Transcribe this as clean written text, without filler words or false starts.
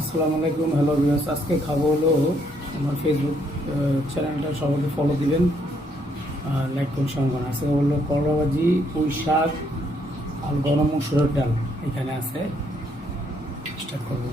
আসসালামু আলাইকুম, hello viewers. আজকে খাবো হলো আমার ফেসবুক চ্যানেলটা সবাইকে ফলো দিবেন আর লাইক করুন সঙ্গে। আজকে বললো করলা ভাজি, পুঁই শাক আর গরম মসুরের ডাল এখানে আছে। স্টার্ট করবো।